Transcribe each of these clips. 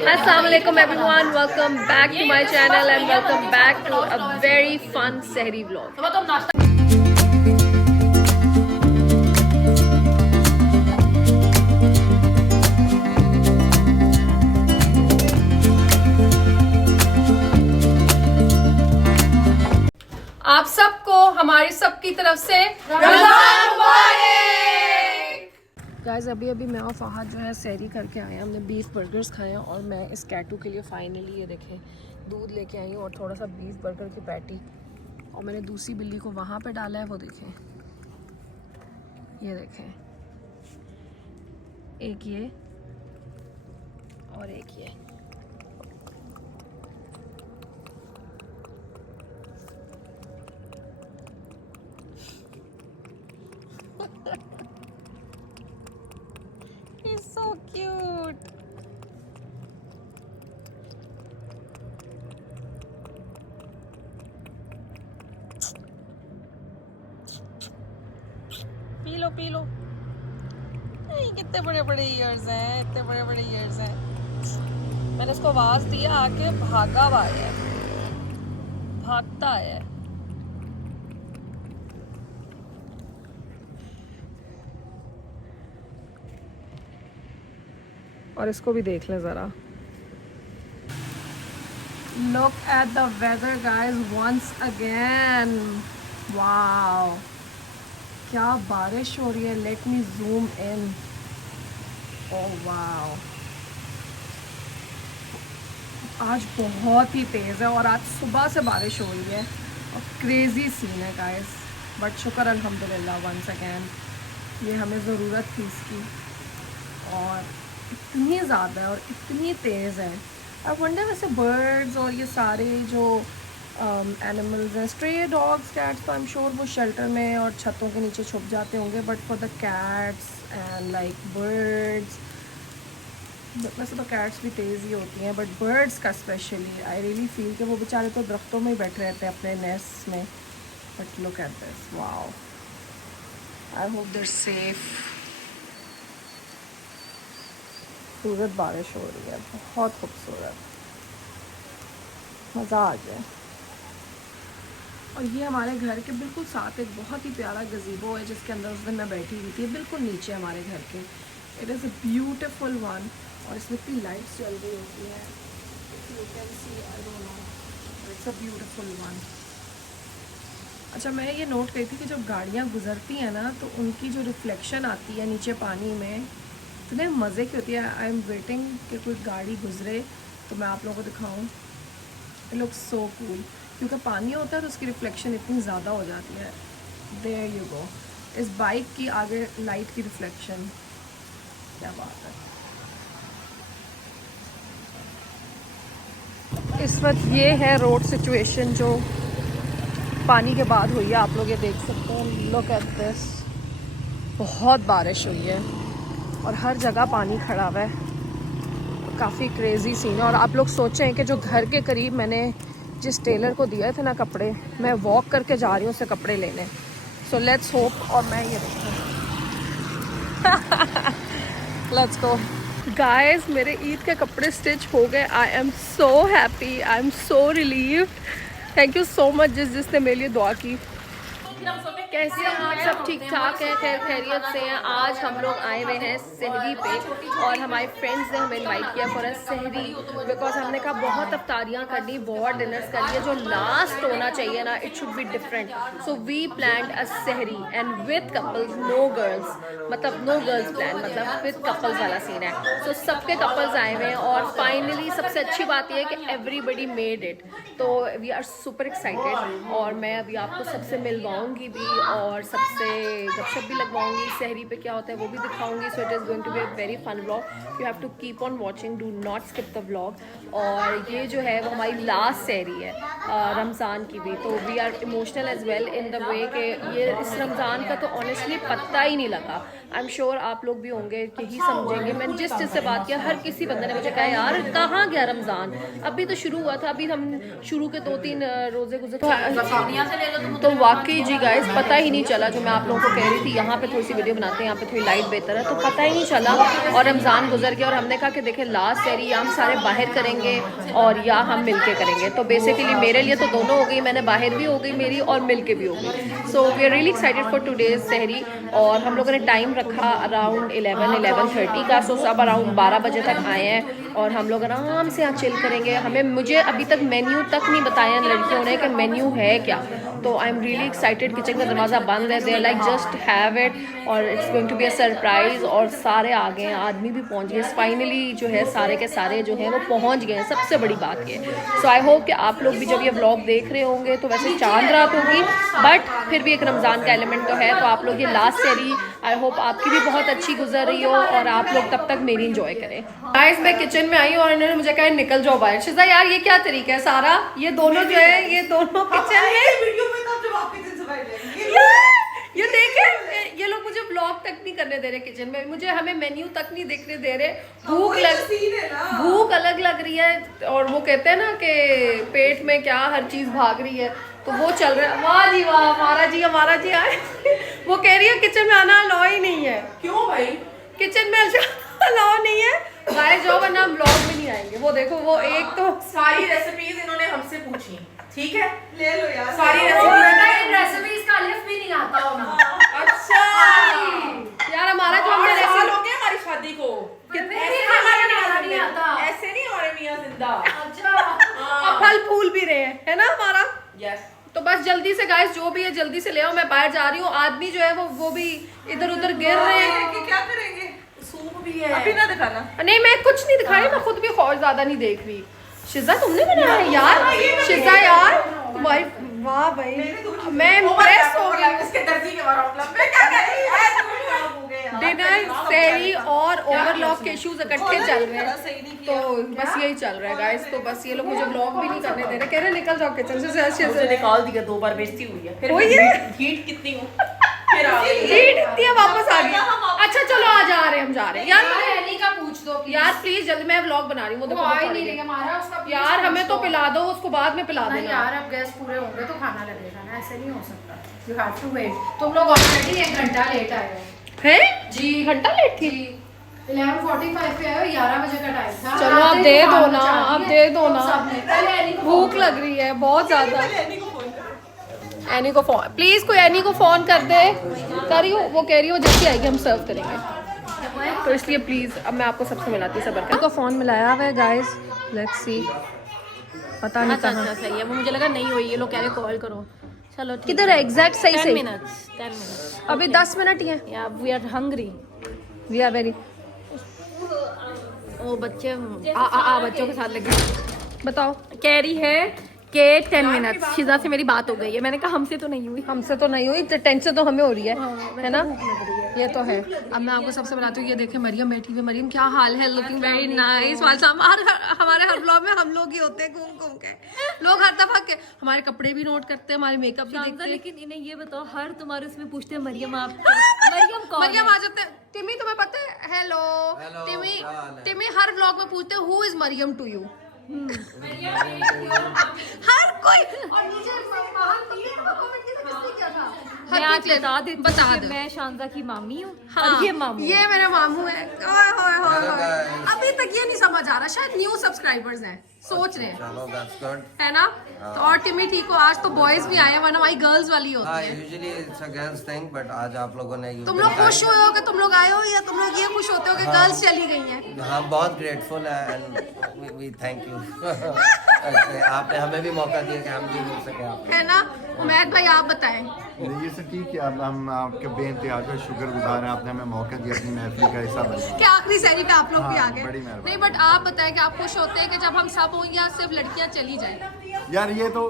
Assalamualaikum everyone, welcome back to my channel and welcome back to a very fun Sehri vlog. आप सबको हमारी सबकी तरफ से रमजान मुबारक। गाइस अभी मैं और फहद जो है सहरी करके आए हैं। हमने बीफ बर्गर्स खाए हैं और मैं इस कैटू के लिए फाइनली ये देखें दूध लेके आई हूँ और थोड़ा सा बीफ बर्गर की पैटी, और मैंने दूसरी बिल्ली को वहाँ पे डाला है। वो देखें, ये देखें, एक ये और एक ये। He's so cute. P low P low. कितने बड़े बड़े ईयर्स हैं, इतने बड़े बड़े ईयर्स हैं। मैंने इसको आवाज दिया, आके भागा हुआ है, भागता है। और इसको भी देख लें ज़रा। Look at the weather guys once again. Wow, क्या बारिश हो रही है। Let me zoom in. Oh wow, आज बहुत ही तेज़ है और आज सुबह से बारिश हो रही है और क्रेज़ी सीन है गाइस। बट शुक्र अल्हम्दुलिल्लाह once again, ये हमें ज़रूरत थी इसकी, और इतनी ज़्यादा है और इतनी तेज़ है। आई वंडर वैसे बर्ड्स और ये सारे जो एनिमल्स हैं, स्ट्रे डॉग्स, कैट्स, तो आई एम श्योर वो शेल्टर में और छतों के नीचे छुप जाते होंगे। But for the cats and like birds, वैसे तो कैट्स भी तेज़ ही होती हैं, बट बर्ड्स का स्पेशली आई रियली फील कि वो बेचारे तो दरख्तों में ही बैठे रहते हैं अपने नेस्ट में। But look at this, wow, I hope they're safe. खूबसूरत बारिश हो रही है, बहुत खूबसूरत, मज़ा आ गया। और ये हमारे घर के बिल्कुल साथ एक बहुत ही प्यारा गज़ीबो है जिसके अंदर उस दिन मैं बैठी हुई थी, बिल्कुल नीचे हमारे घर के। It is a beautiful one और इसमें इतनी लाइट्स चल रही होती हैं, you can see, I don't know, it's a beautiful one. अच्छा, मैं ये नोट करी थी कि जब गाड़ियाँ गुजरती हैं ना तो उनकी जो रिफ्लेक्शन आती है नीचे पानी में, इतने मज़े की होती है। आई एम वेटिंग कि कोई गाड़ी गुजरे तो मैं आप लोगों को दिखाऊं। इट लुक्स सो कूल, क्योंकि पानी होता है तो उसकी रिफ्लेक्शन इतनी ज़्यादा हो जाती है। देयर यू गो, इस बाइक की आगे लाइट की रिफ्लेक्शन, क्या बात है। इस वक्त ये है रोड सिचुएशन जो पानी के बाद हुई है, आप लोग ये देख सकते हैं। लुक एट दिस, बहुत बारिश हुई है और हर जगह पानी खड़ा हुआ है, काफ़ी क्रेज़ी सीन है। और आप लोग सोचें कि जो घर के करीब मैंने जिस टेलर को दिए थे ना कपड़े, मैं वॉक करके जा रही हूँ उससे कपड़े लेने। सो लेट्स होप, और मैं ये देखूँ लेट्स गो गाइस, मेरे ईद के कपड़े स्टिच हो गए। आई am so happy, I am so relieved. Thank you so much जिसने मेरे लिए दुआ की। कैसे हैं आप सब? ठीक ठाक है, खैर खैरियत से हैं। आज हम लोग आए हुए हैं सहरी पे और हमारे फ्रेंड्स ने हमें इनवाइट किया फॉर अ सहरी, बिकॉज हमने कहा बहुत अफ्तारियाँ करनी, बहुत डिनर्स करनी है, जो लास्ट होना चाहिए ना, it should be different. So we planned a sehri and with couples, no girls, मतलब नो गर्ल्स प्लान, मतलब विद कपल्स वाला सीन है। सो सबके कपल्स आए हुए हैं और फाइनली सबसे अच्छी बात यह है कि एवरीबडी मेड इट। तो वी आर सुपर एक्साइटेड और मैं अभी आपको सबसे मिलवाऊंगी भी और सबसे गपशप भी लगवाऊंगी। सहरी पे क्या होता है वो भी दिखाऊंगी। So it is going to be a very fun vlog. You have to keep on watching, do not skip the vlog. और ये जो है वो हमारी लास्ट सहरी है रमज़ान की भी, तो we are emotional as well in the way कि ये इस रमज़ान का तो ऑनेस्टली पता ही नहीं लगा। आई एम श्योर आप लोग भी होंगे यही समझेंगे। मैंने जिस से बात किया हर किसी बंदे ने मुझे कहा यार कहाँ गया रमज़ान, अभी तो शुरू हुआ था, अभी हम शुरू के 2-3 रोज़े गुजर। तो वाकई जी गाइस पता पता ही नहीं चला, जो मैं आप लोगों को कह रही थी यहाँ पे थोड़ी सी वीडियो बनाते हैं, यहाँ पे थोड़ी लाइट बेहतर है, तो पता ही नहीं चला और रमज़ान गुजर गया। और हमने कहा कि देखें लास्ट सहरी या हम सारे बाहर करेंगे और या हम मिल के करेंगे। तो बेसिकली मेरे लिए तो दोनों हो गई, मैंने बाहर भी हो गई मेरी और मिल के भी हो गई। So we are really excited for today's sehri. और हम लोगों ने टाइम रखा अराउंड 11-11:30 का। सो सब अराउंड 12 बजे तक आए हैं और हम लोग आराम से यहाँ चिल करेंगे। मुझे अभी तक मेन्यू तक नहीं बताया लड़कियों ने कि मेन्यू है क्या, तो I am really excited. Kitchen का दरवाज़ा बंद है, they are like just have it और it's going to be a surprise. और सारे आ गए हैं, आदमी भी पहुंच गए, फाइनली जो है सारे के सारे जो हैं वो पहुंच गए हैं, सबसे बड़ी बात ये। सो आई होप कि आप लोग भी जब ये व्लॉग देख रहे होंगे तो वैसे चांद रात होगी बट फिर भी एक रमज़ान का एलिमेंट तो है। तो आप लोग ये लास्ट सहरी आई होप आपकी भी बहुत अच्छी गुजर रही हो और आप लोग तब तक मेरी इंजॉय करें। गाइस मैं किचन में आई और इन्होंने मुझे कहा निकल जाओ बाहर। शिजा यार ये क्या तरीका है सारा, ये दोनों जो है ये दोनों किचन में ये देखे ये लोग मुझे ब्लॉग तक नहीं करने दे रहे किचन में, मुझे हमें मेन्यू तक नहीं देखने दे रहे। भूख अलग लग रही है और वो कहते हैं ना कि पेट में क्या हर चीज भाग रही है, तो वो चल रहा है। वाह जी वाह, हमारा जी आए वो कह रही है किचन में आना अलाउ ही नहीं है। क्यों भाई? किचन में अलाउ नहीं है, गाइस जो वरना हम ब्लॉग में नहीं आएंगे। वो देखो वो एक तो सारी रेसिपीज इन्होंने हमसे पूछी, ठीक है ले लो यार सारी रेसिपीज का अलिफ भी नहीं आता होना। अच्छा यार हमारा जो हमने साल हो गए हमारी शादी को, कितने ऐसे खाना हमारे नहीं आता। ऐसे नहीं हमारे मियां जिंदा। अच्छा फल फूल भी रहे हैं, है ना हमारा। यस तो बस जल्दी से गाइस जो भी है जल्दी से ले आओ, मैं बाहर जा रही हूँ। आदमी जो है वो भी इधर उधर गिर रहे हैं। कि क्या करेंगे? सूप भी है। अभी ना दिखाना। नहीं मैं कुछ नहीं दिखा रही, मैं खुद भी खौफ ज्यादा नहीं देख रही। शिजा तुमने बनाया है यार, शिजा यार तुम्हारी वाह भाई, मैं इम्प्रेस हो गई। इसके दर्जी के बारे में मैं क्या कर रही हूं? डिनर सहरी और ओवरलॉक के इश्यूज इकट्ठे चल रहे हैं, तो बस यही चल रहा है गाइस। तो बस ये लोग मुझे ब्लॉग भी नहीं करने दे रहे, कह रहे निकल जाओ किचन से। मुझे निकाल दिया, 2 बार बेइज्जती हुई है। फिर वही है। हीट कितनी हूं फिर आ गई हीट इतनी है, वापस आ गई। अच्छा चलो आ जा रहे हैं, हम जा रहे हैं यार। एनी का पूछ दो please। यार प्लीज जल्दी, मैं व्लॉग बना रही हूँ। वो आ ही नहीं रही हमारा उसका यार हमें तो पिला दो, उसको बाद में पिला नहीं देना। यार, अब गैस पूरे होंगे तो खाना लगेगा ना, ऐसे नहीं हो सकता। You have to wait. तुम लोग ऑलरेडी 1 घंटा लेट आए हो। हैं जी घंटा लेट थी। 11:45 पे आए हो, 11 बजे का टाइम था। चलो आप दे दो ना, आप दे दो ना, सबने पहले एनी को भूख लग रही है बहुत ज्यादा। एनी को फोन कर। एनी को फोन प्लीज, कोई एनी को फोन कर दे। कर रही हूँ, वो कह रही है वो जल्दी आएगी, हम सर्व करेंगे तो इसलिए प्लीज अब मैं आपको सबसे मिलाती हूँ। सबर का फोन मिलाया हुआ है गाइस, लेट्स सी। पता नहीं कहाँ सही है, वो मुझे लगा नहीं हुई, ये लोग कह रहे कॉल करो। चलो ठीक किधर है एग्जैक्ट सही 10 से। मिनट्स अभी 10 मिनट ही है। Yeah we are hungry. We are very. वो बच्चे बच्चों के साथ लगे। बताओ। कह रही है कि 10 मिनट्स शिजा से मेरी बात हो गई है। मैंने कहा हमसे तो नहीं हुई। हमसे तो नहीं हुई, टेंशन तो हमें हो रही है ना। ये तो है। अब मैं आपको सबसे बताती हूँ, ये देखे मरियम बैठी हुई। मरियम क्या हाल है, लुकिंग वेरी नाइस। हमारे हर ब्लॉग में हम लोग ही होते हैं घूम घूम के। लोग हर दफा के हमारे कपड़े भी नोट करते हैं, हमारे मेकअप भी देखते हैं। लेकिन इन्हें ये बताओ, हर तुम्हारे उसमें पूछते हैं मरियम आप मरियम कौन? मरियम आ जाते हैं। टिमी तुम्हें पता है, हेलो टिमी हर व्लॉग में पूछते हैं who is Mariam to you. हर कोई। और नीचे कमेंट किसने किया था? मैं आज बता देती बता हूँ कि दो। मैं शांजा की मामी हूँ। हाँ, और ये मामू। ये मेरे मामू है। ओए होए होए होए। अभी तक ये नहीं समझ आ रहा, शायद न्यू सब्सक्राइबर्स हैं, सोच रहे हैं, चलो that's good. है ना। तो और टिमी ठीक हो, आज तो बॉयज भी आए हैं, वरना हमारी गर्ल्स वाली होती हाँ है। usually it's a girls thing but आज आप लोगों ने तुम लोग खुश हुए हो कि तुम लोग आए हो, या तुम लोग ये खुश होते हो कि गर्ल्स चली गई हैं? हाँ बहुत ग्रेटफुल है एंड वी थैंक यू। आपने हमें भी मौका दिया कि हम भी मिल सके आपको, है ना। उमैद भाई आप बताएं। नहीं, ये सब ठीक है। अब हम आपके बेइंतहा का शुक्रगुजार हैं, आपने हमें मौका दिया अपनी महफिल का हिस्सा बनने। क्या आखिरी सहरी पे आप लोग भी हाँ, आ गए? बड़ी मेहरबानी। नहीं बट आप बताएं कि आप खुश होते हैं कि जब हम सब हों या सिर्फ लड़कियां चली जाएं? यार ये तो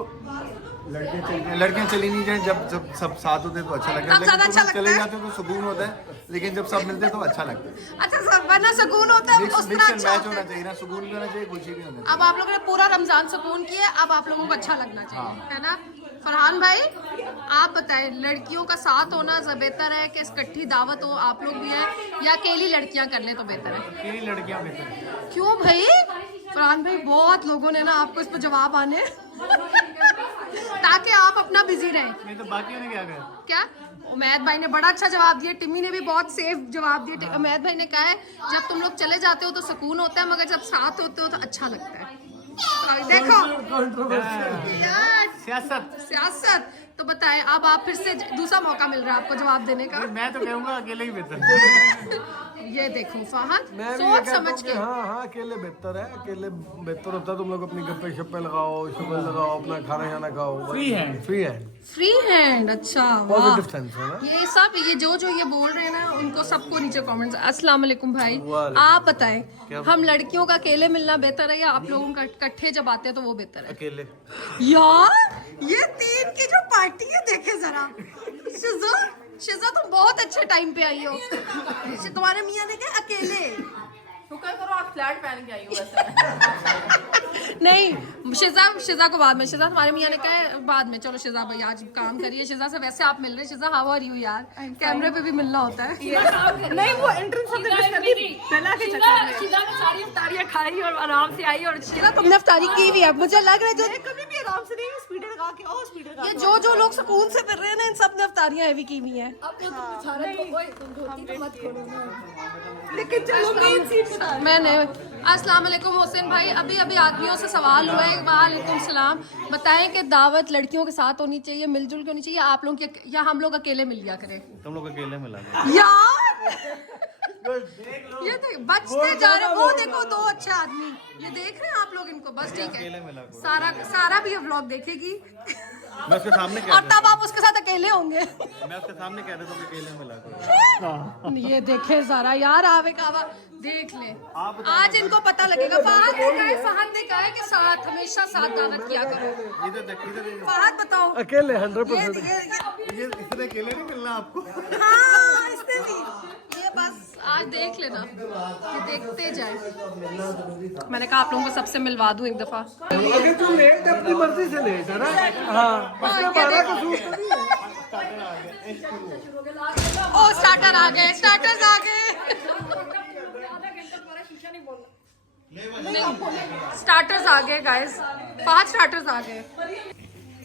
लड़कियां चली नहीं जाए, जब सब साथ होते तो अच्छा लगता है, तब ज्यादा लेकिन अच्छा तुम चले लगता है। जाते हो तो सुकून होता है, लेकिन जब सब मिलते हैं तो अच्छा लगता है। अच्छा सब वरना सुकून होता है, उस तरह मिक्स अच्छा मैच होता होना है। चाहिए ना, सुकून भी होना चाहिए, खुशी भी होनी चाहिए। अब आप लोगों ने पूरा रमजान सुकून किया, अब आप लोगों को अच्छा लगना चाहिए, है ना। फरहान भाई आप बताएं, लड़कियों का साथ होना बेहतर है कि इकट्ठी दावत हो, आप लोग भी हैं, या अकेली लड़कियां कर ले तो बेहतर है? अकेली लड़कियां बेहतर है। क्यों भाई? फरहान भाई बहुत लोगों ने ना आपको इस पर जवाब आने ताकि आप अपना बिजी रहें। नहीं तो बाकी ने क्या कहा? क्या उमैद भाई ने बड़ा अच्छा जवाब दिया, टिम्मी ने भी बहुत सेफ जवाब दिया। उमैद भाई ने कहा है जब तुम लोग चले जाते हो तो सुकून होता है, मगर जब साथ होते हो तो अच्छा लगता है। और देखो सियासत। सियासत तो बताएं, अब आप फिर से दूसरा मौका मिल रहा है आपको जवाब देने का। मैं तो कहूँगा अकेले ही बेहतर। ये देखो फहद मैं भी सोच समझ के। हाँ अकेले बेहतर है, अकेले बेहतर होता है। तुम लोग अपनी गप्पे शप्पे लगाओ, शुगर लगाओ, अपना खाना शाना खाओ। Free hand. अच्छा पॉजिटिव सेंस है ना। ये सब ये जो ये बोल रहे हैं ना, उनको सबको नीचे कमेंट्स। अस्सलाम वालेकुम भाई, आप बताएं हम लड़कियों का अकेले मिलना बेहतर है या आप लोगों का इकट्ठे जब आते हैं तो वो बेहतर है? अकेले। यार ये तीन की जो पार्टी है देखे जरा। शिजा तुम बहुत अच्छे टाइम पे आई हो। तुम्हारे मियाँ ने कहा अकेले। शुक्र करो आप फ्लैट पहन के आई हो वैसे। नहीं शिजा को बाद में। शिजा तुम्हारे मियाँ ने कहा बाद में। चलो शिजा भाई आज काम करिए शिजा से। वैसे आप मिल रहे शिजा, हाउ आर यू यार? कैमरे पे भी मिलना होता है। नहीं वो एंट्रेंस ऑफ द पहला के चक्कर में शिजा ने सारी इफ्तारियां खाई और आराम से आई। और शिजा तुमने इफ्तारी की भी है मुझे लग रहा है। जो कभी भी आराम से नहीं स्पीड लगा के आओ, स्पीड लगा ये जो लोग सुकून से फिर रहे हैं ना, इन सब ने इफ्तारियां हैवी की हुई हैं। लेकिन चलो मेन सीट मैंने अस्सलाम वालेकुम हुसैन भाई, अभी आदमियों से सवाल हुआ है। वालेकुम सलाम। बताएं कि दावत लड़कियों के साथ होनी चाहिए, मिलजुल के होनी चाहिए, आप लोग के या हम लोग अकेले मिल लिया करें? तुम लोग अकेले मिला यार ये बचते जा रहे। वो देखो दो अच्छे आदमी, ये देख रहे हैं आप लोग इनको। बस ठीक है, सारा भी ये व्लॉग देखेगी मैं उसके सामने और तब आप उसके साथ अकेले होंगे। मैं उसके सामने कह रहा था अकेले मिला। ये देखे सारा यार आवे कावा देख ले। आज इनको पता लगेगा। फहद ने कहा है कि साथ हमेशा साथ दावत किया करो। इधर फहद बताओ अकेले 100%। ये इसने अकेले नहीं मिलना आपको। हाँ इसने भी ये बस आज देख लेना, ये देखते जाए। मैंने कहा आप लोगों को सबसे मिलवा दूं एक दफा। अगर तू लेट अपनी मर्जी से लेट है ना। हाँ हमारा कसूर तो नहीं है। ओ स्टार्टर आ गए, स्टार्टर्स आ गए। स्टार्टर्स आ गए गाइस, 5 स्टार्टर्स आ गए।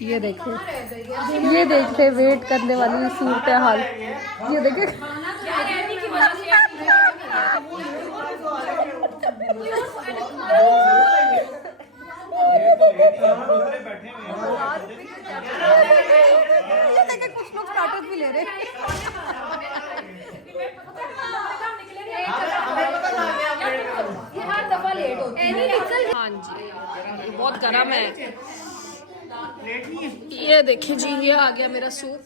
ये देखते वेट करने वाली सूरत हाल। ये देखे कुछ लोग स्टार्टर्स भी ले रहे हैं। हाँ जी ये बहुत गर्म है। ये देखें जी, ये आ गया मेरा सूप।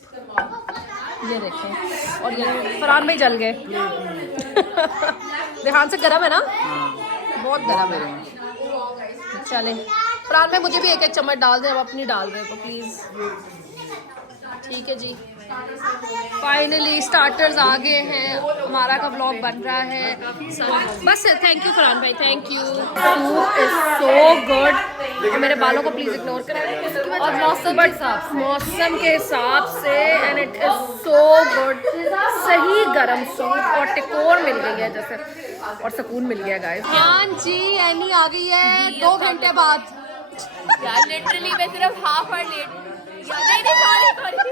ये देखें, और ये फरहान भाई जल गए। ध्यान से गर्म है ना, बहुत गर्म है। चले फरहान भाई मुझे भी एक चम्मच डाल दें। अब अपनी डाल रहे हैं तो प्लीज। ठीक है जी, फाइनली स्टार्टर्स आ गए हैं। हमारा का ब्लॉग बन रहा है बस। थैंक यू फरहान भाई, thank you. Soup is so good. मेरे बालों को प्लीज इग्नोर करें। और मौसम के हिसाब से and it is so good. सही गरम सूप और टिकोर मिल गई है जैसे, और सुकून मिल गया गाइस। हाँ जी एनी आ गई है 2 घंटे बाद। यार लिटरली मैं सिर्फ हाफ आवर लेट। नहीं सॉरी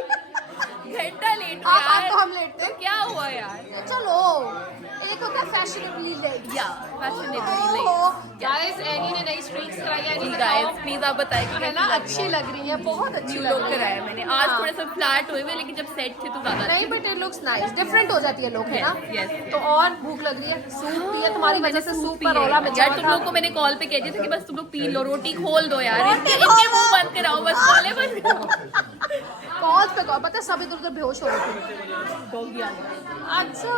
घंटा लेट हुआ आप तो हम लेट थे। क्या हुआ यार? चलो एक होता है फैशनेबली लेट या फैशनेबली गाइस। एनी ने नई स्ट्रीक्स कराई है। एनी गाइस प्लीज आप बताइए कि है ना, अच्छी लग रही है, बहुत अच्छी लग लोग रही है। कराया मैंने आज थोड़े से फ्लैट हुए लेकिन जब सेट थे तो ज्यादा नहीं but it looks nice, different हो जाती है लोग, है ना। yes. तो और भूख लग रही है, सूप पिया तुम्हारी वजह से। सूप पर रोला में यार तुम लोग को मैंने कॉल पे कह दिया था कि बस तुम लोग पी लो, रोटी खोल दो यार, इनके मुंह बंद कराओ, बस कॉले बंद कराओ। कॉल्स पे कॉल, पता है सब इधर उधर बेहोश हो रहे थे। अच्छा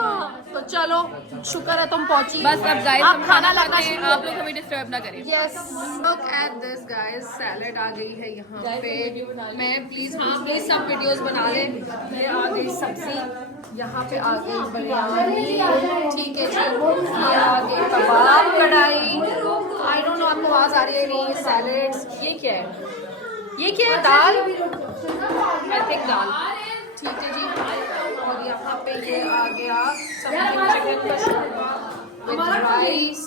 तो चलो शुक्र है तुम पहुंची। बस अब गाइस आप हम खाना खाना लाना खाते हैं, शुरू आप लोग हमें डिस्टर्ब ना करें। Yes, look at this guys, salad आ गई है यहाँ पे। मैं प्लीज प्लीज सब वीडियोस बना ले। ये आ गई सब्जी, यहाँ पे आ गई बिरयानी। ठीक है जी, ये आ गई कबाब कढ़ाई। आई डोंट नो आपको आवाज आ रही है नहीं। सैलेड्स, ये क्या है? ये क्या है? दाल, आई थिंक दाल। ठीक है जी, और यहाँ पे ये आ गया चिकन विद राइस,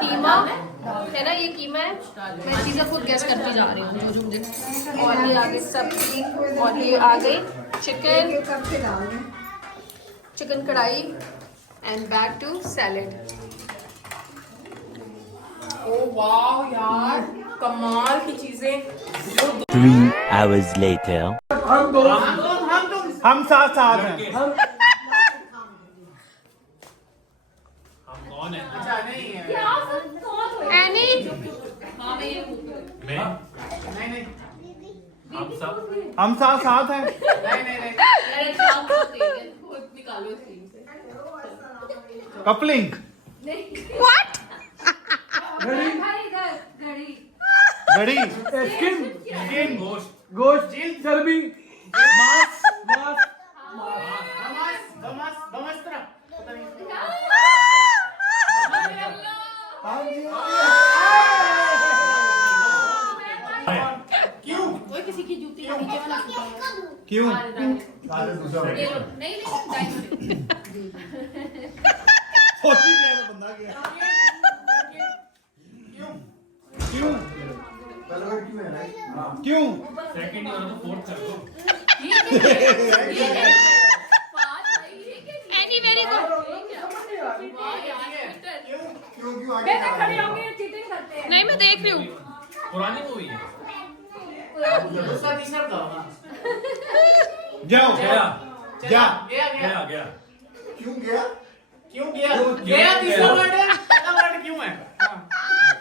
कीमा है ना, ये कीमा है। मैं चीज़ें खुद गैस करती जा रही हूँ जो मुझे। और ये आ गई सब्जी, और ये आ गई चिकन कढ़ाई, एंड बैक टू सैलेड। ओ वाह यार, कमाल की चीजें। 3 hours later. हम साथ साथ हैं। अच्छा नहीं है। एनी हाँ मैं नहीं हम साथ साथ हैं। नहीं अरे काम करते हैं, खुद निकालो स्क्रीन से। कपलिंग। घड़ी स्किन गोश्त चर्बी मांस कोई किसी की जूती का नीचे वाला छुपा है। क्यों? ये लो, नहीं डायमंड। क्यों? Any very good. नहीं मैं देख रही हूँ। पुरानी मूवी है। दूसरा तीसरा बताओ ना। जाओ गया गया क्यों गया? क्यों गया तीसरा वर्ड है, पहला वर्ड क्यों है?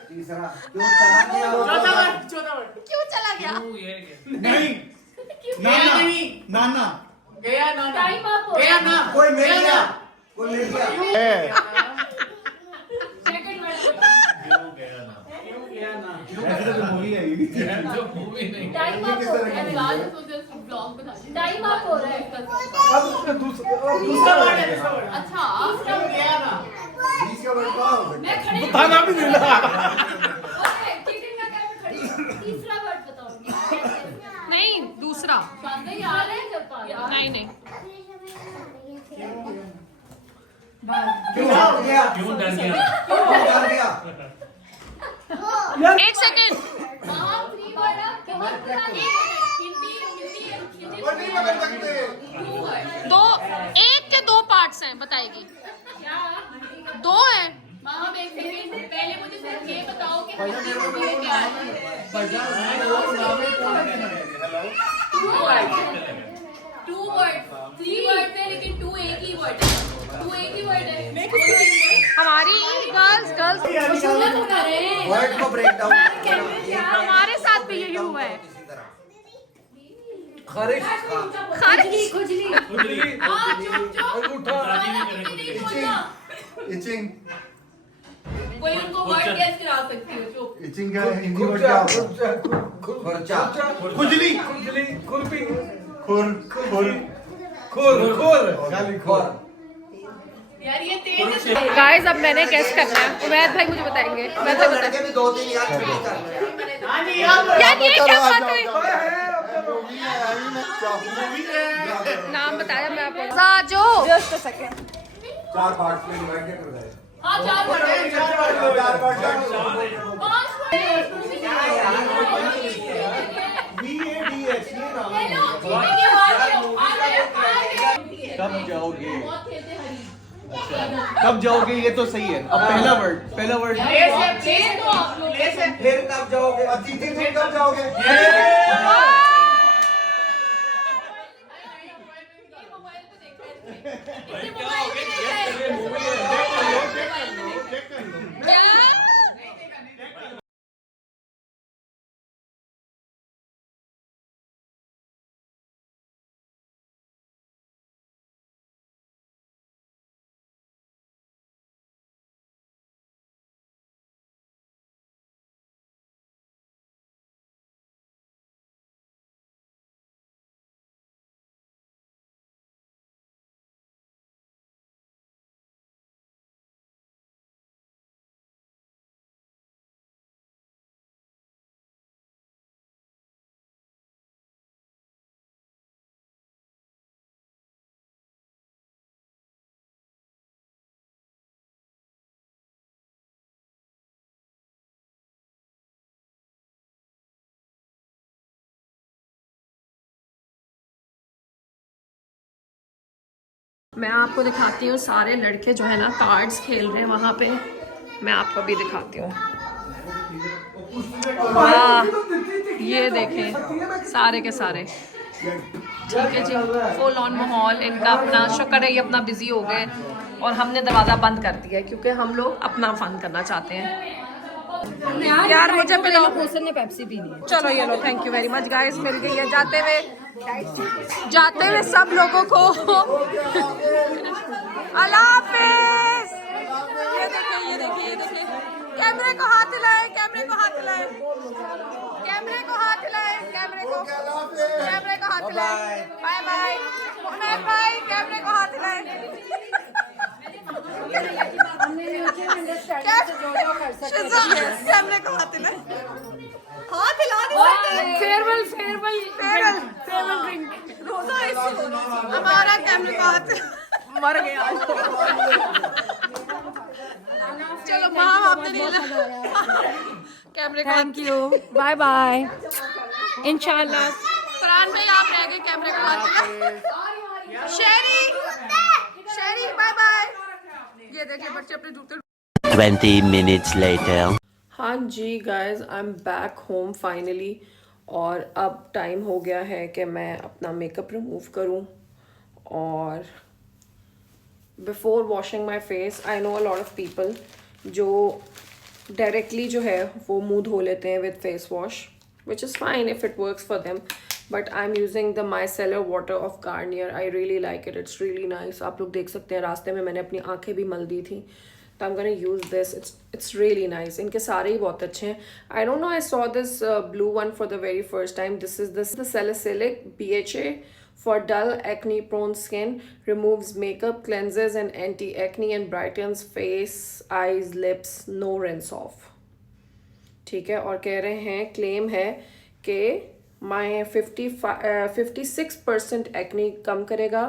तीसरा क्यों चला गया? चौथा वर्ड क्यों चला गया? नहीं नाना गया ना टाइम अप हो गया ना कोई मिल गया, कोई मिल गया। सेकंड वर्ड क्यों गया ना ऐसे तो मूवी है ये। जो मूवी नहीं। टाइम अप हो रहा है। आज तो जस्ट ब्लॉग बता दी। टाइम अप हो रहा है। अब दूसरा दूसरा वर्ड है, दूसरा वर्ड। अच्छा क्यों गया ना? 20 का वर्ड कहाँ हो सकता मैं खड़ी बताना भी नहीं ना। ओके चीटिंग ना कर, मैं खड़ी हूँ। तीसरा वर्ड बताओ। नहीं दूसरा। शादी याद है जब यार नहीं नहीं क्यों हो गया? क्यों डर गया? क्यों डर गया? एक सेकेंड। हाँ थ्री वर्ड है। बहुत पुरानी हिंदी वो नहीं बदल सकते। टू वर्ड दो, एक के दो पार्ट्स हैं, बताएगी। क्या दो हैं। माँ एक सेकंड पहले मुझे सिर्फ ये बताओ कि हिंदी में क्या है। टू वर्ड थ्री वर्ड है, लेकिन टू एक ही वर्ड है। टू एक ही वर्ड है। हमारी गर्ल्स वर्ड को ब्रेक डाउन। हमारे साथ भी यही हुआ है। खरिश खुजली हाँ चुप चुप नहीं बोलना। इचिंग कोई उनको वर्ड गेस करा सकती हो। चुप इचिंग का हिंदी वर्ड क्या होता है? खुरचा खुजली खुरपी खुर खुर खुर खुर। यार ये तेज गाइस अब मैंने गेस करना है। उमैद भाई मुझे बताएंगे। मैं तो बता लड़के भी 2-3 यार छुट्टी कर रहे हैं। हाँ जी यार यार ये क्या बात हुई? मूवी है। नाम बताया मैं आपको। साजो जस्ट अ सेकंड। 4 पार्ट्स में डिवाइड क्या कर रहा है? हाँ चार वर्ड 4 पार्ट पांच वर्ड BADH ये नाम है। हेलो चीटिंग के बाद कब जाओगे? बहुत खेलते हरी कब जाओगे? ये तो सही है। अब पहला वर्ड ये तो आप लोग फिर कब जाओगे? अतिथि तुम कब जाओगे? मैं आपको दिखाती हूँ, सारे लड़के जो है ना कार्ड्स खेल रहे हैं वहाँ पे, मैं आपको भी दिखाती हूँ। वाह, ये देखें सारे के सारे, ठीक है जी, फुल ऑन माहौल इनका अपना। शुक्र है ये अपना बिजी हो गए और हमने दरवाज़ा बंद कर दिया है क्योंकि हम लोग अपना फन करना चाहते हैं। यार मुझे पिलाओ, ने पेप्सी पीनी है। चलो ये लो, thank you very much guys, मिल गई है। जाते हुए सब लोगों को अल्लाह हाफिज। ये देखिए, ये देखिए, ये देखिए, कैमरे को हाथ हिलाए, कैमरे को हाथ हिलाए, कैमरे को हाथ हिलाए, कैमरे को हाथ हिलाए। बाय बाय उमैर भाई, कैमरे को हाथ हिलाए। कैमरे को हाथ हिलाए, हाथ हिला दे। फेयरवेल ड्रिंक रोजा हमारा, कैमरे को हाथ मर गया। चलो माम आपने नहीं कैमरे को, थैंक यू, बाय बाय, इंशाल्लाह। फरहान भाई आप रह गए, कैमरे को हाथ। शेरी बाय बाय। ये देखिए बच्चे अपने जूते। 20 minutes later. हाँ जी guys, I am back home finally, और अब टाइम हो गया है कि मैं अपना मेकअप रिमूव करूँ। और before washing my face, I know a lot of people जो डायरेक्टली जो है वो मुंह धो लेते हैं with face wash, which is fine if it works for them, but I am using the micellar water of Garnier. I really like it, it's really nice. आप लोग देख सकते हैं रास्ते में मैंने अपनी आंखें भी मल दी थी, तो I am gonna use this. It's really nice. इनके सारे ही बहुत अच्छे हैं। I don't know, I saw this blue one for the very first time. This is the salicylic BHA for dull acne prone skin, removes makeup, cleanses and anti-acne and brightens face, eyes, lips, no rinse off। ठीक है, और कह रहे हैं, claim है कि my 56% acne कम करेगा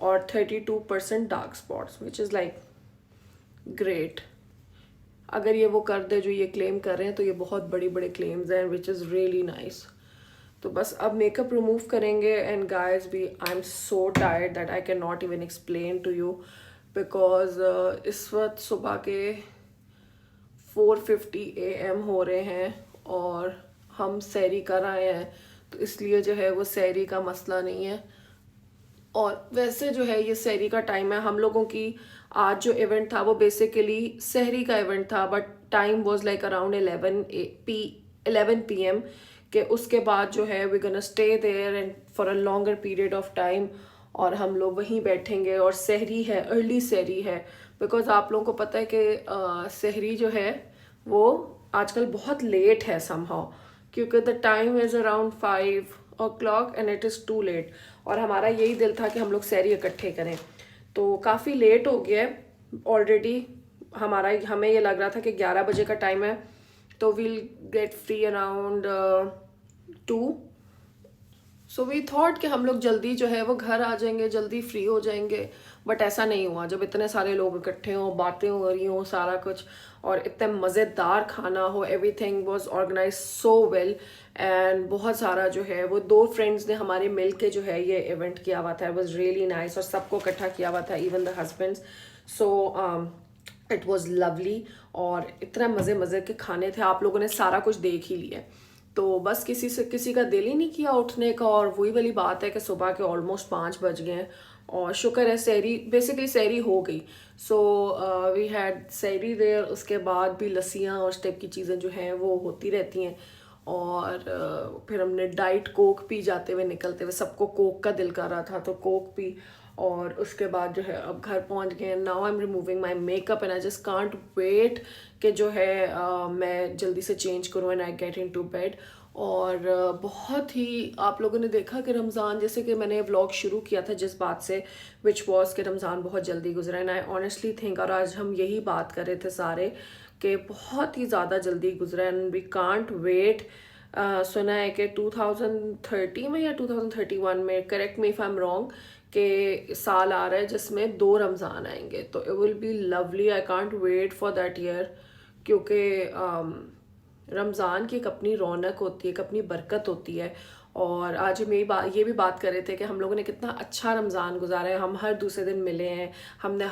और 32% dark spots, which is like great। अगर ये वो कर दे जो ये क्लेम कर रहे हैं तो ये बहुत बड़ी बड़े क्लेम्स हैं, विच इज़ रियली नाइस। तो बस अब मेकअप रिमूव करेंगे। एंड गाइज भी I am so tired that I can not even explain to you, because इस वक्त सुबह के 4:50 AM हो रहे हैं और हम सैरी कर आए हैं, तो इसलिए जो है वो सैरी का मसला नहीं है। और वैसे जो है ये सहरी का टाइम है। हम लोगों की आज जो इवेंट था वो बेसिकली सहरी का इवेंट था, but time was like around 11 PM के उसके बाद जो है we gonna stay there and for a longer period of time, और हम लोग वहीं बैठेंगे। और सहरी है, अर्ली सहरी है, बिकॉज आप लोगों को पता है कि सहरी जो है वो आजकल बहुत लेट है समहाउ, क्योंकि the time is around 5 o'clock and it is too late. और हमारा यही दिल था कि हम लोग सहरी इकट्ठे करें, तो काफ़ी लेट हो गया है ऑलरेडी। हमें ये लग रहा था कि 11 बजे का टाइम है, तो we'll get free around 2। So we thought कि हम लोग जल्दी जो है वो घर आ जाएंगे, जल्दी फ्री हो जाएंगे, बट ऐसा नहीं हुआ। जब इतने सारे लोग इकट्ठे हों, बातें हो रही हों, सारा कुछ, और इतने मज़ेदार खाना हो, everything was organise so well. And बहुत सारा जो है वो 2 फ्रेंड्स ने हमारे मिल के जो है ये इवेंट किया हुआ था। इट वाज रियली नाइस, और सबको इकट्ठा किया हुआ था, even the husbands. So it was lovely, और इतना मज़े के खाने थे। आप लोगों ने सारा कुछ देख ही लिया, तो बस किसी का दिल ही नहीं किया उठने का। और वही वाली बात है कि सुबह के ऑलमोस्ट 5 बज गए हैं, और शुक्र है बेसिकली सहरी हो गई। सो वी हैड सहरी देयर। उसके बाद भी लस्सियाँ और इस टाइप की चीज़ें जो हैं वो होती रहती हैं। और फिर हमने डाइट कोक पी, जाते हुए निकलते हुए सबको कोक का दिल कर रहा था, तो कोक पी। और उसके बाद जो है अब घर पहुंच गए। Now I am removing my makeup and I just can't wait कि जो है मैं जल्दी से चेंज करूँ and I get into bed. और बहुत ही आप लोगों ने देखा कि रमज़ान, जैसे कि मैंने व्लॉग शुरू किया था जिस बात से, विच वॉज कि रमज़ान बहुत जल्दी गुजरा। एंड आई ऑनेस्टली थिंक, और आज हम यही बात कर रहे थे सारे, कि बहुत ही ज़्यादा जल्दी गुजरा। And we can't wait. सुना है कि 2030 में या 2031 में, correct me if I am wrong, के साल आ रहा है जिसमें 2 रमज़ान आएंगे। तो it will be lovely. I can't wait for that year, क्योंकि रमज़ान की एक अपनी रौनक होती है, एक अपनी बरकत होती है। और आज हम ये भी बात कर रहे थे कि हम लोगों ने कितना अच्छा रमज़ान गुजारा है। हम हर दूसरे दिन मिले हैं, हमने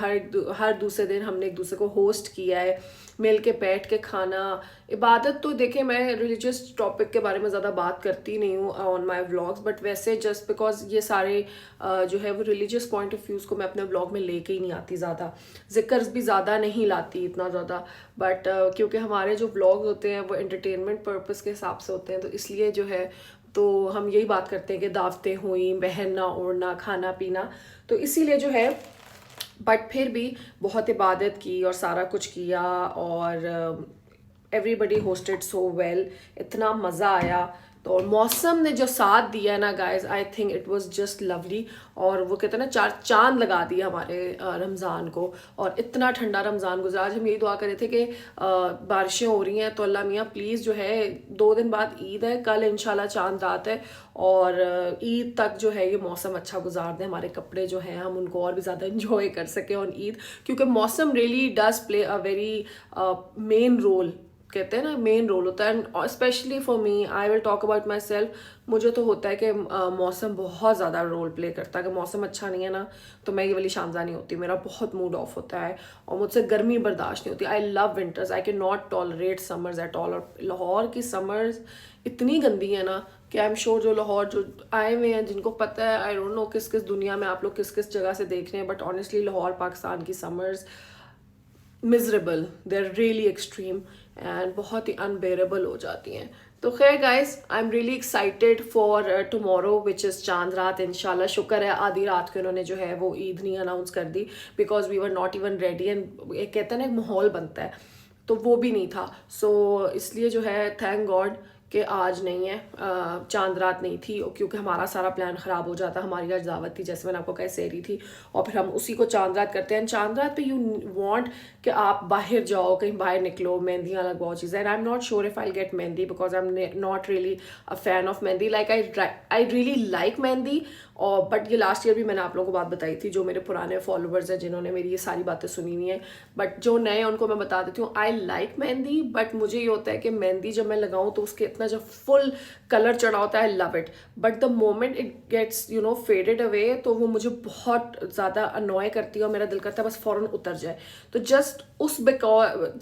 हर दूसरे दिन हमने एक दूसरे को होस्ट किया है, मिल के बैठ के खाना, इबादत। तो देखें, मैं रिलीजियस टॉपिक के बारे में ज़्यादा बात करती नहीं हूँ ऑन माई व्लॉग्स, बट वैसे जस्ट बिकॉज ये सारे जो है वो रिलीजियस पॉइंट ऑफ व्यूज़ को मैं अपने व्लॉग में लेके ही नहीं आती, ज़्यादा जिक्र भी ज़्यादा नहीं लाती इतना ज़्यादा, बट क्योंकि हमारे जो व्लॉग्स होते हैं वो एंटरटेनमेंट पर्पस के हिसाब से होते हैं, तो इसलिए जो है तो हम यही बात करते हैं कि दावतें हुई, पहनना ओढ़ना, खाना पीना, तो इसीलिए जो है। बट फिर भी बहुत इबादत की और सारा कुछ किया, और एवरीबडी होस्टेड सो वेल, इतना मज़ा आया। तो मौसम ने जो साथ दिया ना guys, I think it was just lovely. और वो कहते हैं ना, 4 चांद लगा दिया हमारे रमज़ान को, और इतना ठंडा रमज़ान गुजरा। आज हम यही दुआ कर रहे थे कि बारिशें हो रही हैं तो अल्लाह मियाँ प्लीज़ जो है 2 दिन बाद ईद है, कल इंशाल्लाह चांद रात है, और ईद तक जो है ये मौसम अच्छा गुजार दें, हमारे कपड़े जो हैं हम उनको और भी ज़्यादा इंजॉय कर सकें ऑन ईद, क्योंकि मौसम really does play a very main role, कहते हैं ना मेन रोल होता है। Specially for me, I will talk about my self, मुझे तो होता है कि मौसम बहुत ज़्यादा रोल प्ले करता है। कि मौसम अच्छा नहीं है ना तो मैं ये वाली शामजा नहीं होती, मेरा बहुत मूड ऑफ होता है, और मुझसे गर्मी बर्दाश्त नहीं होती। I love winters, I can not tolerate summers at all. और लाहौर की समर्स इतनी गंदी है ना कि आई एम श्योर जो लाहौर जो आए हुए हैं, जिनको पता है, आई डोंट नो किस किस दुनिया में आप लोग किस किस जगह से देख रहे हैं, बट ऑनेस्टली लाहौर पाकिस्तान की summers miserable, they are really extreme and बहुत ही अनबेरेबल हो जाती हैं। तो खैर guys, I am really excited for tomorrow which is Chand Raat इंशाल्लाह। शुक्र है आधी रात को इन्होंने जो है वो ईद नहीं अनाउंस कर दी, because we were not even ready, and एक कहते हैं ना एक माहौल बनता है, तो वो भी नहीं था। सो इसलिए जो है थैंक गॉड कि आज नहीं है, चांद रात नहीं थी, क्योंकि हमारा सारा प्लान ख़राब हो जाता। हमारी आज दावत थी, जैसे मैंने आपको कहा सेहरी थी, और फिर हम उसी को चांद रात करते हैं। चांद रात पे यू वांट कि आप बाहर जाओ, कहीं बाहर निकलो, मेहंदियाँ लगवाओ चीज़ें, and I am not sure if I get mehndi, because I am not really a fan of mehndi. Like I really like mehndi, और बट ये लास्ट ईयर भी मैंने आप लोगों को बात बताई थी, जो मेरे पुराने फॉलोअर्स हैं जिन्होंने मेरी ये सारी बातें सुनी हुई हैं, बट जो नए हैं उनको मैं बता देती हूँ, आई लाइक मेहंदी, बट मुझे ये होता है कि मेहंदी जब मैं लगाऊँ तो उसके इतना जब फुल कलर चढ़ा होता है, I love it, but the moment it gets you know faded away, तो वो मुझे बहुत ज़्यादा अनॉय करती है, और मेरा दिल करता है बस फ़ौरन उतर जाए। तो जस्ट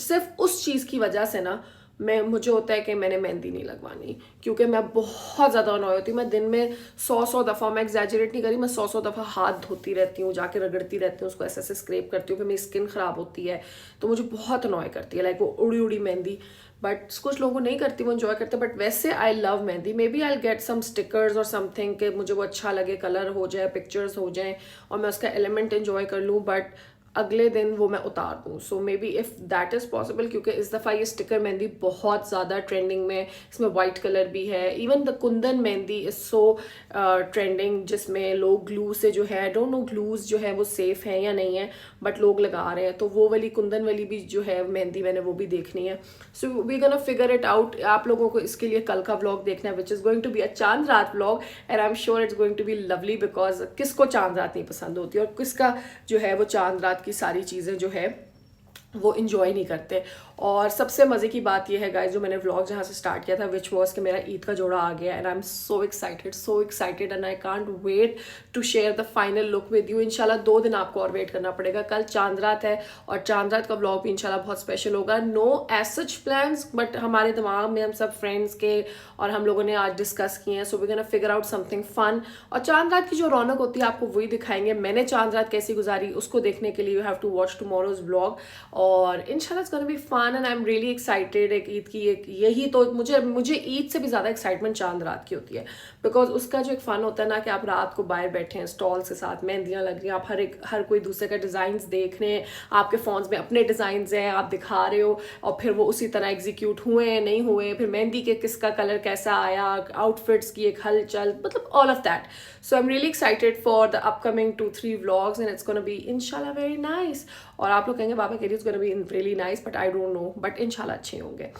सिर्फ उस चीज़ की वजह से ना मुझे होता है कि मैंने मेहंदी नहीं लगवानी, क्योंकि मैं बहुत ज़्यादा अनॉय होती हूँ। मैं दिन में 100 दफ़ा, मैं एग्जैजरेट नहीं करी, मैं 100 दफ़ा हाथ धोती रहती हूँ, जाके रगड़ती रहती हूँ उसको, ऐसे ऐसे स्क्रैप करती हूँ, फिर मेरी स्किन ख़राब होती है, तो मुझे बहुत अनॉय करती है, लाइक वो उड़ी उड़ी मेहंदी। बट कुछ लोगों को नहीं करती, वो इन्जॉय करते, बट वैसे I love mehndi. Maybe I get some stickers और समथिंग कि मुझे वो अच्छा लगे, कलर हो जाए, पिक्चर्स हो जाएँ, और मैं उसका एलिमेंट इन्जॉय कर लूँ, बट अगले दिन वो मैं उतार दूँ। So maybe if that is possible, क्योंकि इस दफ़ा ये स्टिकर मेहंदी बहुत ज़्यादा ट्रेंडिंग में, इसमें वाइट कलर भी है, even the Kundan mehndi is so trending, जिसमें लोग ग्लू से जो है, आई डोंट नो ग्लूज जो है वो सेफ़ हैं या नहीं है, बट लोग लगा रहे हैं, तो वो वाली कुंदन वाली भी जो है मेहंदी मैंने वो भी देखनी है। So we gonna figure it out. आप लोगों को इसके लिए कल का व्लॉग देखना है, which is going to be a Chand Raat vlog, and I am sure it's going to be lovely, because किसको चांद रात नहीं पसंद होती, और किसका जो है वो चांद रात की सारी चीज़ें जो है वो इन्जॉय नहीं करते। और सबसे मज़े की बात यह है गाइस, जो मैंने व्लॉग जहाँ से स्टार्ट किया था, विच वॉज कि मेरा ईद का जोड़ा आ गया, and I am so excited and I can't wait to share the final look with you. इंशाल्लाह 2 दिन आपको और वेट करना पड़ेगा, कल चांद रात है, और चांद रात का व्लॉग भी इंशाल्लाह बहुत स्पेशल होगा। No as such plans, but हमारे दिमाग में हम सब फ्रेंड्स के और हम लोगों ने आज डिस्कस किए हैं, so we gonna figure out something fun. और चांद रात की जो रौनक होती है आपको वही दिखाएंगे। मैंने चांद रात कैसी गुजारी उसको देखने के लिए you have to watch tomorrow's vlog, और इंशाल्लाह it's gonna be fun, and I am really excited. एक ईद की एक यही तो मुझे ईद से भी ज़्यादा एक्साइटमेंट चांद रात की होती है, बिकॉज उसका जो एक फ़न होता है ना कि आप रात को बाहर बैठे हैं स्टॉल्स के साथ, मेहंदियाँ लग रही हैं, आप हर कोई दूसरे का डिज़ाइंस देख रहे हैं, आपके फ़ोन्स में अपने डिज़ाइंस हैं, आप दिखा रहे हो, और फिर वो उसी तरह एग्जीक्यूट हुए हैं नहीं हुए, फिर मेहंदी के किसका कलर कैसा आया, आउटफिट्स की एक हलचल, मतलब all of that. So I am really excited for the upcoming 2-3 vlogs, and it's gonna B इंशाल्लाह वेरी नाइस। और आप लोग कहेंगे बाबा कह रही it's gonna be really nice, but I don't know, but इंशाल्लाह अच्छे होंगे।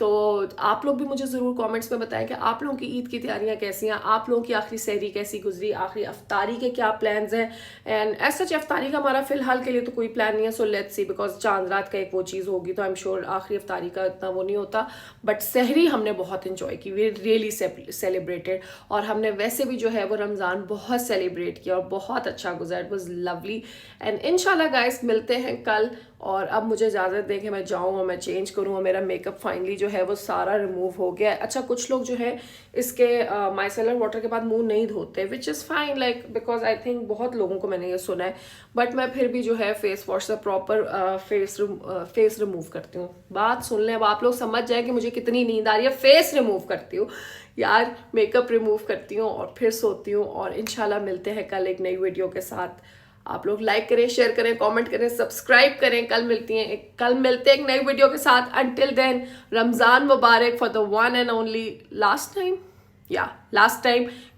तो आप लोग भी मुझे ज़रूर कमेंट्स में बताएं कि आप लोगों की ईद की तैयारियां कैसी हैं, आप लोगों की आखिरी सहरी कैसी गुजरी, आखिरी अफ्तारी के क्या प्लान्स हैं। एंड एज सच अफ्तारी का हमारा फ़िलहाल के लिए तो कोई प्लान नहीं है, सो लेट्स सी, बिकॉज चांद रात का एक वो चीज़ होगी तो आई एम श्योर आखिरी अफ्तारी का इतना वो नहीं होता। बट सहरी हमने बहुत इन्जॉय की, वी रियली सेलिब्रेटेड। और हमने वैसे भी जो है वो रमज़ान बहुत सेलिब्रेट किया और बहुत अच्छा गुजरा, इट वॉज लवली। एंड इंशाल्लाह गाइस मिलते हैं कल। और अब मुझे इजाज़त दें कि मैं जाऊँ और मैं चेंज करूँ और मेरा मेकअप फाइनली जो है वो सारा रिमूव हो गया है। अच्छा, कुछ लोग जो है इसके माइसेलर वाटर के बाद मुंह नहीं धोते, which is fine, like because I think बहुत लोगों को मैंने ये सुना है, बट मैं फिर भी जो है फेस वॉश से प्रॉपर फेस रिमूव करती हूँ। बात सुन लें, अब आप लोग समझ जाए कि मुझे कितनी नींद आ रही है। फेस रिमूव करती हूँ यार, मेकअप रिमूव करती हूँ और फिर सोती हूँ। और इंशाल्लाह मिलते हैं कल एक नई वीडियो के साथ। आप लोग लाइक करें, शेयर करें, कमेंट करें, सब्सक्राइब करें। कल मिलते हैं एक नई वीडियो के साथ। अंटिल देन, रमज़ान मुबारक for the one and only last time.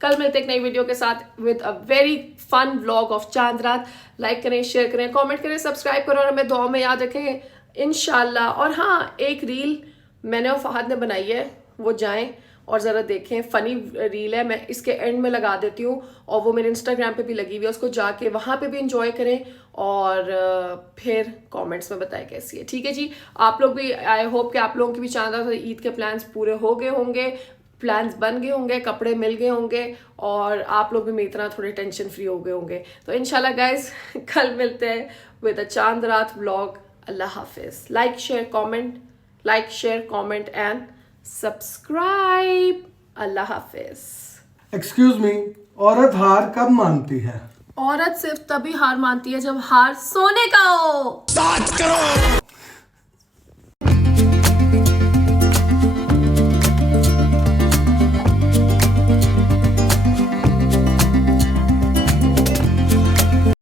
कल मिलते हैं एक नई वीडियो के साथ with a very fun vlog of Chand Raat. Like करें, शेयर करें, कमेंट करें, सब्सक्राइब करें और हमें दुआ में याद रखें इंशाल्लाह। और हाँ, एक रील मैंने और फहद ने बनाई है, वो जाएं और ज़रा देखें, फ़नी रील है, मैं इसके एंड में लगा देती हूँ और वो मेरे इंस्टाग्राम पे भी लगी हुई है, उसको जाके वहाँ पे भी इंजॉय करें और फिर कमेंट्स में बताएं कैसी है। ठीक है जी, आप लोग भी, आई होप कि आप लोगों की भी चांद रात ईद के प्लान्स पूरे हो गए होंगे, प्लान्स बन गए होंगे, कपड़े मिल गए होंगे और आप लोग भी मेरी तरह थोड़े टेंशन फ्री हो गए होंगे। तो इंशाल्लाह गाइज कल मिलते हैं with a Chand Raat vlog. अल्लाह हाफिज़। Like share comment and subscribe. Allah Hafiz. Excuse me, औरत हार कब मानती है? औरत सिर्फ तभी हार मानती है जब हार सोने का हो।